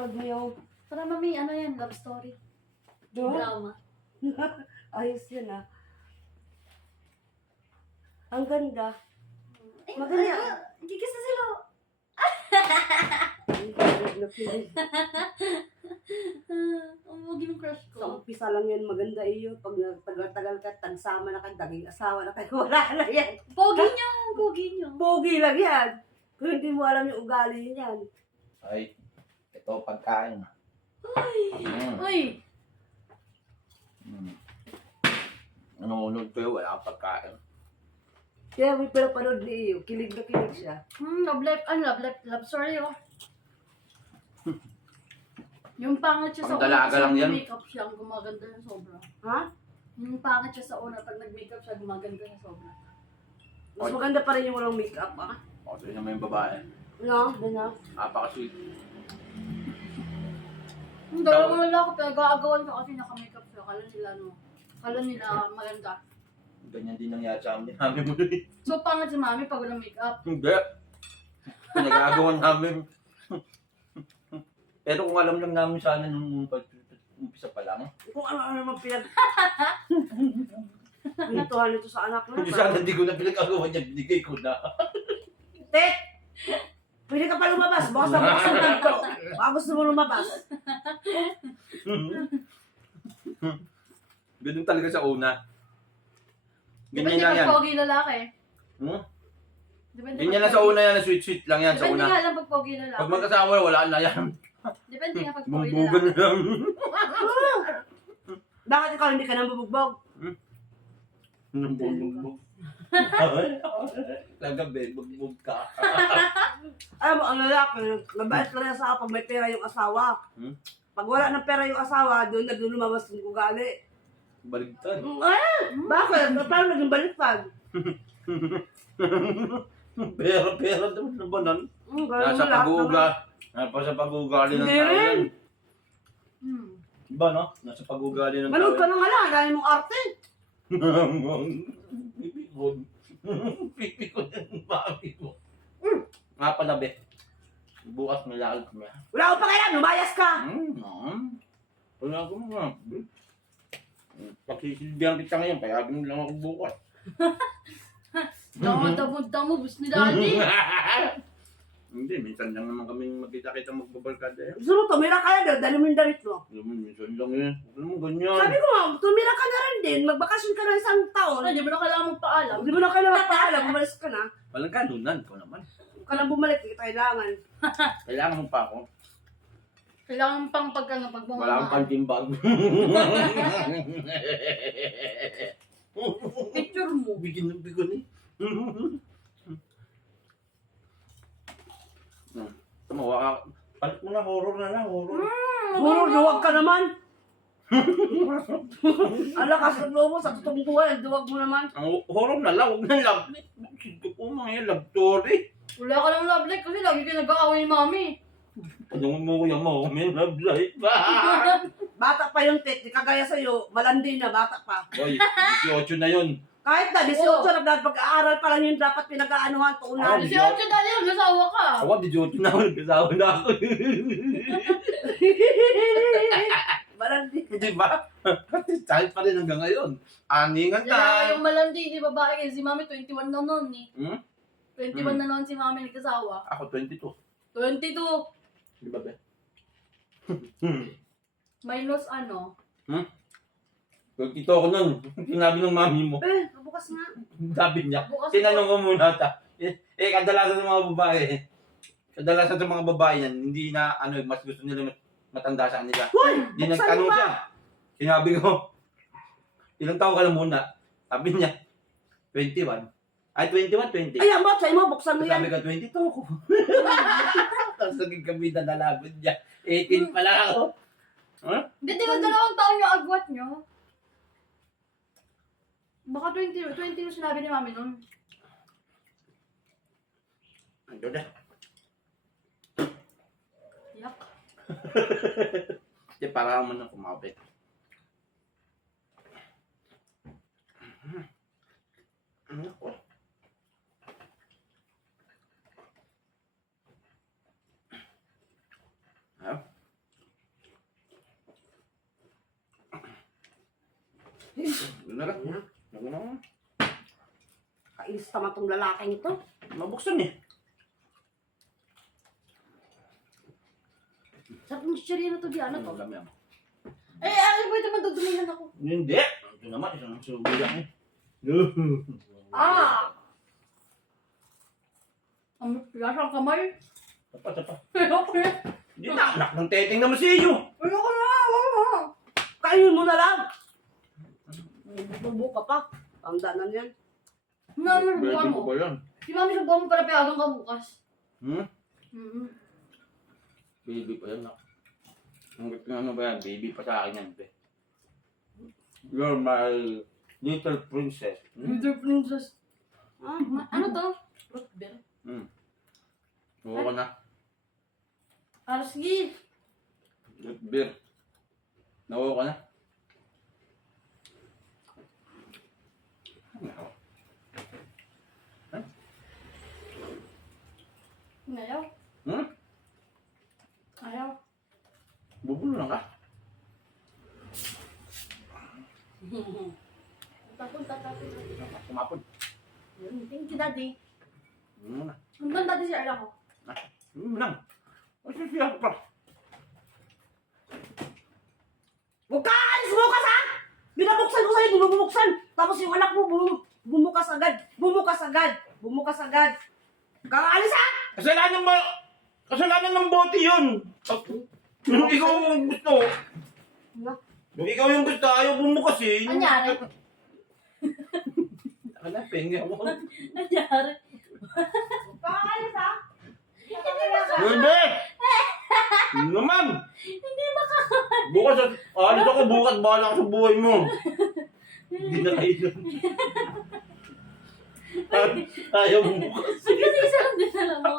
Napanood mo yung Para mami, ano yan, love story. Drama. ayos yun ah. Ang ganda. Ay, Maganda. Hindi kasi sila. Umugi yung crush Sa ko. umpisa lang yan maganda iyo. Pag tagal-tagal ka, tagsama na ka, daging asawa na kayo, wala na yan. Pogi niyo, pogi niyo. Pogi lang yan. Kung hindi mo alam yung ugali niyan. Ay, ito pagkain. Uy, Nanonood kayo, wala kang pagkain. Kaya may pinapanood ni iyo. Kilig na kilig siya. love story oh. Yung pangit siya sa Pang dalaga lang yan. Makeup siya, ang gumaganda ng sobra. Ha? Yung pangit siya sa una, pag nag-makeup siya, gumaganda ng sobra. Mas maganda pa rin yung walang make-up ah. O, ito naman yung babae. No, ganda. Napaka-sweet. Yung dalawang lalaki, pinag-aagawan ka kasi naka-makeup siya. Kala nila maganda. Ganyan din nangyari sa amin. Namin mo rin. So, pangit si mami pag walang makeup. Hindi. Pinag-aagawan namin. Pero kung alam lang namin sana nung umpisa pa lang. Kung ano naman pinagpintuhan nito sa anak mo. Hindi sana hindi ko na pinag-agawan niya. Binigay ko na. Tek! Pwede ka pa lumabas. Bukas na bukas na dito. Baka gusto mo lumabas. Ganun talaga sa una. Depende Ganyan lang yan. pag pogi lalaki. Depende Ganyan pag lang sa pogi. una yan. Sweet-sweet lang yan sa Depende una. nga lang pag pogi lalaki. Pag magkasama, wala na yan. Depende nga pag pogi Bumbugan lalaki. na lang. Bakit ikaw hindi ka nang bubugbog? Bumbog. Lagabi, bugbog ka. Alam mo, ang lalaki, mabait lang yung asawa pag may pera yung asawa. Pag wala ng pera yung asawa, doon na doon lumabas yung ugali. Baligtad. Bakit? Paano naging baliktad? Pera naman na ba nun? Nasa Ganun pag-uuga. Nasa pag-uugali ng Hindi tao rin. yan. Hmm. Diba no? Nasa pag-uugali ng tao. Manood ka na nga lang, dahil mong arte. Pipikon. Pipikon yung mami mo. Nga pala, be. Bukas malakal kami. Wala akong pakialam, lumayas ka. Wala ko mga. Pagsisilbihan kita ngayon, payagan lang ako bukas. Damo, bus ni Daddy. Hindi, minsan lang naman kami magkita-kita magbabalkada yan. Gusto mo, tumira ka na daw, dali mo yung damit mo. Alam mo, minsan lang yan. Huwag naman ganyan. Sabi ko nga, tumira ka na rin din, magbakasyon ka na isang taon. Hindi mo na kailangan magpaalam. Hindi mo na kailangan paalam, umalis ka na. Walang kanunan ko naman. Kung ka lang bumalik, hindi kailangan. Kailangan mo pa ako. Kailangan pang pag Wala akong pagmamahal. pantimbag. Picture mo. Bigyan ng bigon eh. Tumawa ka. Palit mo na, horror na lang, horror. Puro duwag ka naman. Ang lakas ng loob mo sa totoong buhay, ang duwag mo naman. Ang horror na lang, huwag na love life. Bakit ko mga yan, love story. Wala ka lang love life kasi lagi ka nag-aaway ni mami. Tanungin mo kuya mo, may love life ba? Bata pa yung tit, di kagaya sa'yo, malandi na, bata pa. Oy, 18 na yun. Kahit na, 18 na dapat pag-aaral pa lang yun, dapat pinag-aanuhan, tuunan. Ah, Si Ocho Daddy, nag-asawa ka. Ako, 18 na ako, nagkasawa na ako. Malandi. Di ba? Kahit pa rin hanggang ngayon. Aningan Kaya na. yung malandi, di babae kasi si mami 21 na noon eh. 21 Hmm? na noon si mami nagkasawa. Ako, 22. 22 Di ba, be? minus ano? 22 ako nun. Sinabi ng mami mo. Bukas nga. Sabi niya. Bukas Tinanong ko muna ta. Kadalasan ng mga babae. Kadalasan sa mga babae yan, hindi na, mas gusto nila matanda sa kanila. Hoy! Hindi Buksan nagtanong mo siya. ba? Sinabi ko, ilang taon ka na muna? Sabi niya, 21. Ay, 21, 20. Ay, ang bot, sa'yo mo, buksan mo yan. Sabi ka, 22 ako. Tapos naging kami na nalaban niya. 18 pa lang ako. Hindi, di ba 2 taon yung agwat nyo? Baka 20 yung sinabi ni mami nun. Ano na? Yak. Kasi para mo na kumapit. Ako. Yun na lang. Ano na? Kainis naman tong lalaking ito. Mabuksan eh. Sarap ng chichirya na to, di ano to? Ang dami ako. Eh, alam mo ito, madudumihan ako. Hindi. Ito naman, isang subo lang eh. Ah! Ang piyasa ang kamay. Tapa. Ayoko na. Hindi na, anak ng teteng naman si iyo. Ayoko na, ayoko na. Kainin mo na lang. Bubuka pa. Tandaan yan. Nanubukan Pwede ko mo. ba yan? Si mami sa buwan mo para piyagang ka bukas. Hmm? Mm-hmm. Baby pa yan. Hanggat nga ano ba yan? Baby pa sa akin yan. Be. You're my little princess. Hmm? Little princess. Ah, Ano to? Root beer. Hmm. Oo ka na. Ah, sige. Root beer. Nawo ka na. Ayaw. Hmm? Ayaw. Bubulo lang ka? Tapon. Kumapon. Thank you, Daddy. Ano na? Hanggang Daddy si Arla ko. Ano lang? Kasi siya pa. huwag ka alis bukas ha! Binabuksan ko sa'yo, di mo bumuksan. Tapos yung anak mo, bumukas agad. Bumukas agad. Huwag kang alis ha! Kasalanan ng bote yun. Yung ikaw yung gusto. Yung ikaw yung gusto, ayaw bumukas eh. Anyari? Hanapin nga mo. Anyari? Huwag kang alis ha! Hindi! Naman! Hindi baka. Bukas, alis ako bukas, bahala ka sa buhay mo. Hindi na kayo doon. Ayaw bumukas. Kasi isa lang din alam mo.